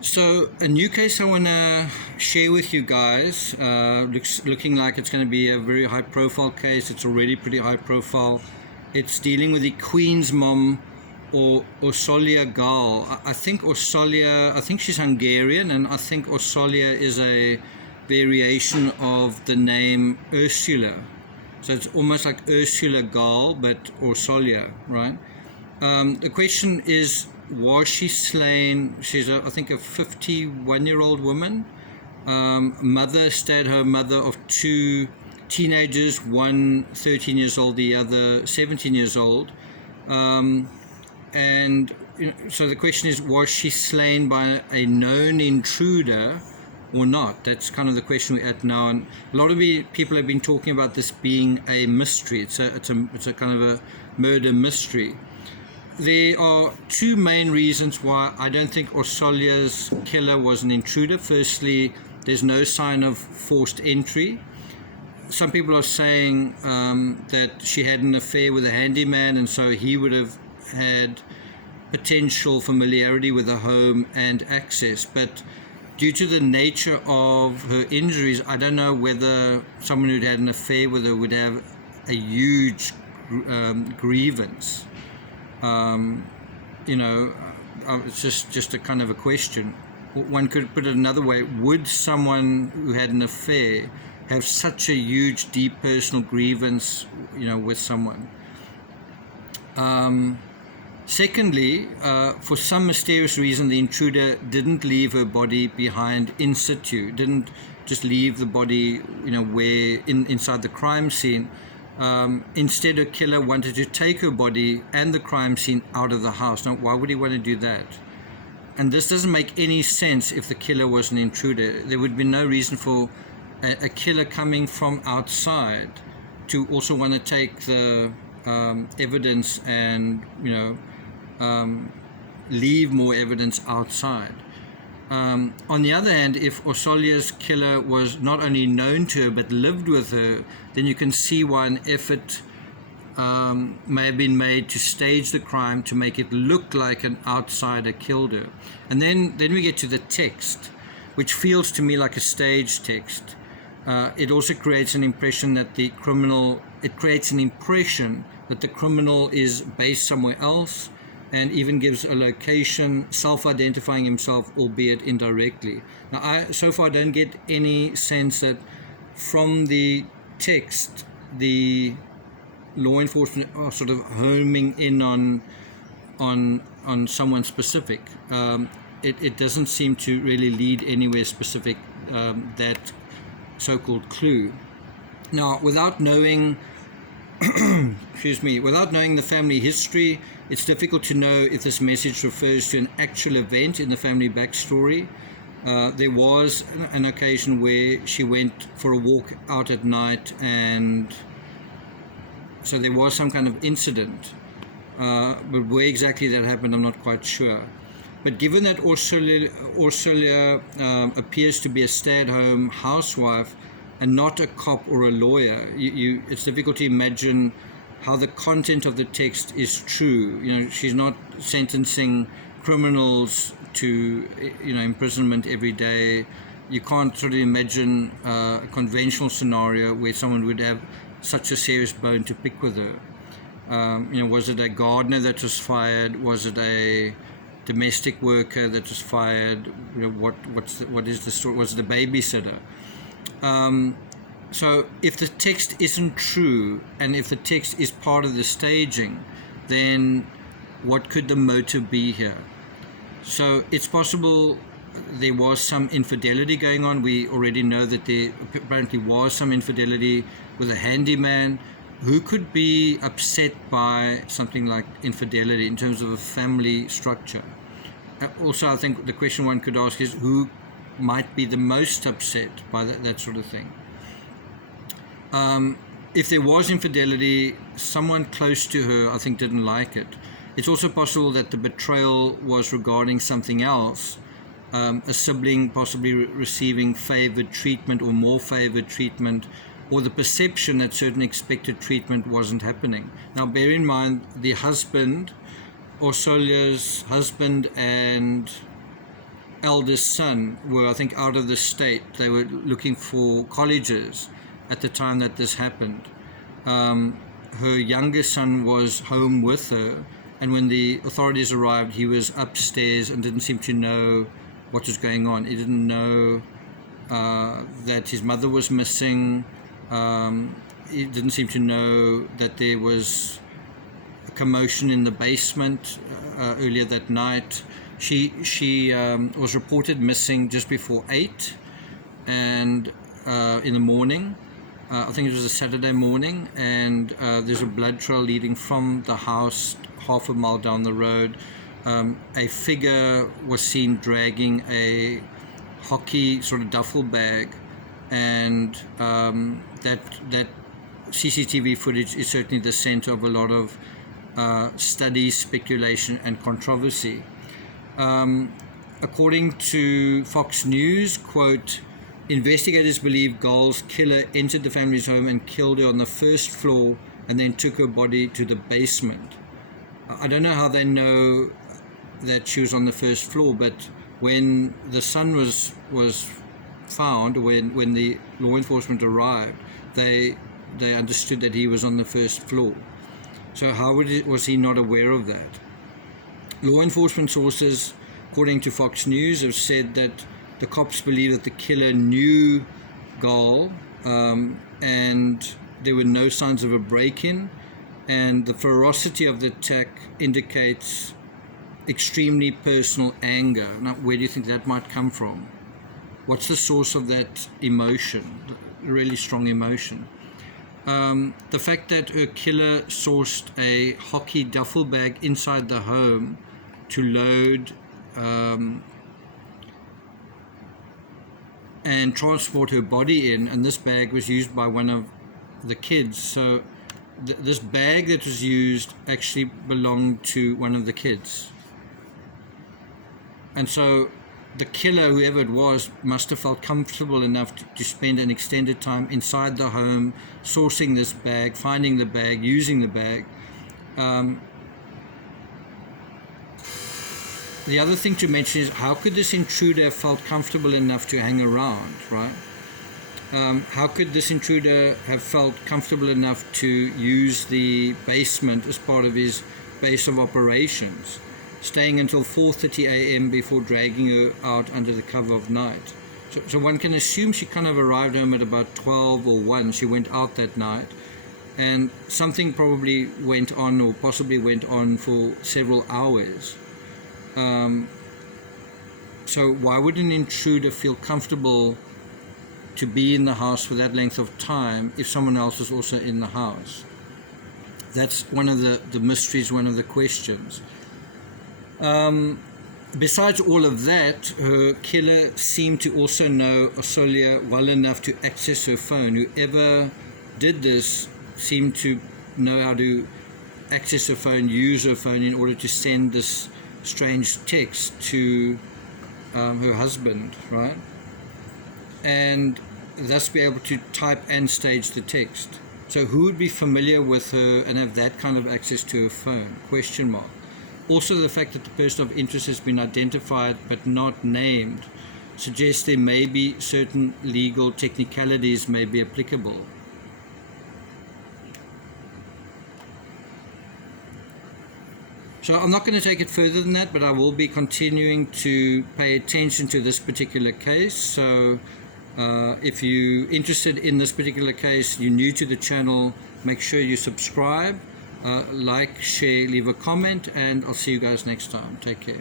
So a new case I want to share with you guys, looking like it's going to be a very high profile case. It's already pretty high profile. It's dealing with the Queen's mom, or Orsolya Gaal. I think Orsolya, I think she's Hungarian, and I think Orsolya is a variation of the name Ursula. So it's almost like Ursula Gaal, but Orsolya, right? The question is, was she slain? She's, I think, a 51-year-old woman, mother, stay-at-home mother of two teenagers, one 13 years old, the other 17 years old. And so the question is, was she slain by a known intruder or not? That's kind of the question we're at now. And a lot of people have been talking about this being a mystery. It's a kind of a murder mystery. There are two main reasons why I don't think Orsolya's killer was an intruder. Firstly, there's no sign of forced entry. Some people are saying that she had an affair with a handyman, and so he would have had potential familiarity with the home and access. But due to the nature of her injuries, I don't know whether someone who'd had an affair with her would have a huge grievance. It's just a kind of a question. One could put it another way: would someone who had an affair have such a huge, deep personal grievance, with someone? Secondly, for some mysterious reason, the intruder didn't leave her body behind in situ. Didn't just leave the body, where inside the crime scene. Instead, a killer wanted to take her body and the crime scene out of the house. Now, why would he want to do that? And this doesn't make any sense if the killer was an intruder. There would be no reason for a killer coming from outside to also want to take the evidence and, leave more evidence outside. On the other hand, if Orsolya's killer was not only known to her but lived with her, then you can see why an effort may have been made to stage the crime to make it look like an outsider killed her. And then we get to the text, which feels to me like a stage text. It also creates an impression that the criminal is based somewhere else, and even gives a location, self-identifying himself, albeit indirectly. Now, so far I don't get any sense that from the text, the law enforcement are sort of homing in on someone specific. It doesn't seem to really lead anywhere specific, that so-called clue. Now, without knowing without knowing the family history, it's difficult to know if this message refers to an actual event in the family backstory. There was an occasion where she went for a walk out at night, and so there was some kind of incident. But where exactly that happened, I'm not quite sure. But given that Orsolya appears to be a stay-at-home housewife and not a cop or a lawyer, it's difficult to imagine how the content of the text is true. She's not sentencing criminals to imprisonment every day. You can't sort of imagine a conventional scenario where someone would have such a serious bone to pick with her. Was it a gardener that was fired? Was it a domestic worker that was fired? What is the story? Was it a babysitter? So if the text isn't true, and if the text is part of the staging, then what could the motive be here? So it's possible there was some infidelity going on. We already know that there apparently was some infidelity with a handyman. Who could be upset by something like infidelity in terms of a family structure? Also, I think the question one could ask is, who might be the most upset by that sort of thing? If there was infidelity, someone close to her, I think, didn't like it. It's also possible that the betrayal was regarding something else, a sibling possibly receiving favored treatment or more favored treatment, or the perception that certain expected treatment wasn't happening. Now, bear in mind, the husband, Orsolya's husband, and eldest son were, I think, out of the state. They were looking for colleges at the time that this happened. Her youngest son was home with her, and when the authorities arrived, he was upstairs and didn't seem to know what was going on. He didn't know that his mother was missing. He didn't seem to know that there was a commotion in the basement earlier that night. She was reported missing just before 8 and in the morning. I think it was a Saturday morning, and there's a blood trail leading from the house half a mile down the road. A figure was seen dragging a hockey sort of duffel bag, and that CCTV footage is certainly the center of a lot of studies, speculation, and controversy. According to Fox News, quote, investigators believe Gaal's killer entered the family's home and killed her on the first floor and then took her body to the basement. I don't know how they know that she was on the first floor, but when the son was found, when the law enforcement arrived, they understood that he was on the first floor. So how was he not aware of that? Law enforcement sources, according to Fox News, have said that the cops believe that the killer knew Gaal, and there were no signs of a break-in, and the ferocity of the attack indicates extremely personal anger. Now, where do you think that might come from? What's the source of that emotion, really strong emotion? The fact that her killer sourced a hockey duffel bag inside the home to load and transport her body in, and this bag was used by one of the kids. So this bag that was used actually belonged to one of the kids. And so the killer, whoever it was, must have felt comfortable enough to spend an extended time inside the home, sourcing this bag, finding the bag, using the bag. The other thing to mention is, how could this intruder have felt comfortable enough to hang around, right? How could this intruder have felt comfortable enough to use the basement as part of his base of operations, staying until 4:30 a.m. before dragging her out under the cover of night? So one can assume she kind of arrived home at about 12 or 1. She went out that night, and something probably went on, or possibly went on, for several hours. So why would an intruder feel comfortable to be in the house for that length of time if someone else was also in the house? That's one of the mysteries, one of the questions. Besides all of that, her killer seemed to also know Orsolya well enough to access her phone. Whoever did this seemed to know how to access her phone, use her phone in order to send this strange text to her husband, right? And thus be able to type and stage the text. So who would be familiar with her and have that kind of access to her phone? Question mark. Also, the fact that the person of interest has been identified but not named suggests there may be certain legal technicalities may be applicable. So I'm not going to take it further than that, but I will be continuing to pay attention to this particular case. So if you're interested in this particular case, you're new to the channel, make sure you subscribe, like, share, leave a comment, and I'll see you guys next time. Take care.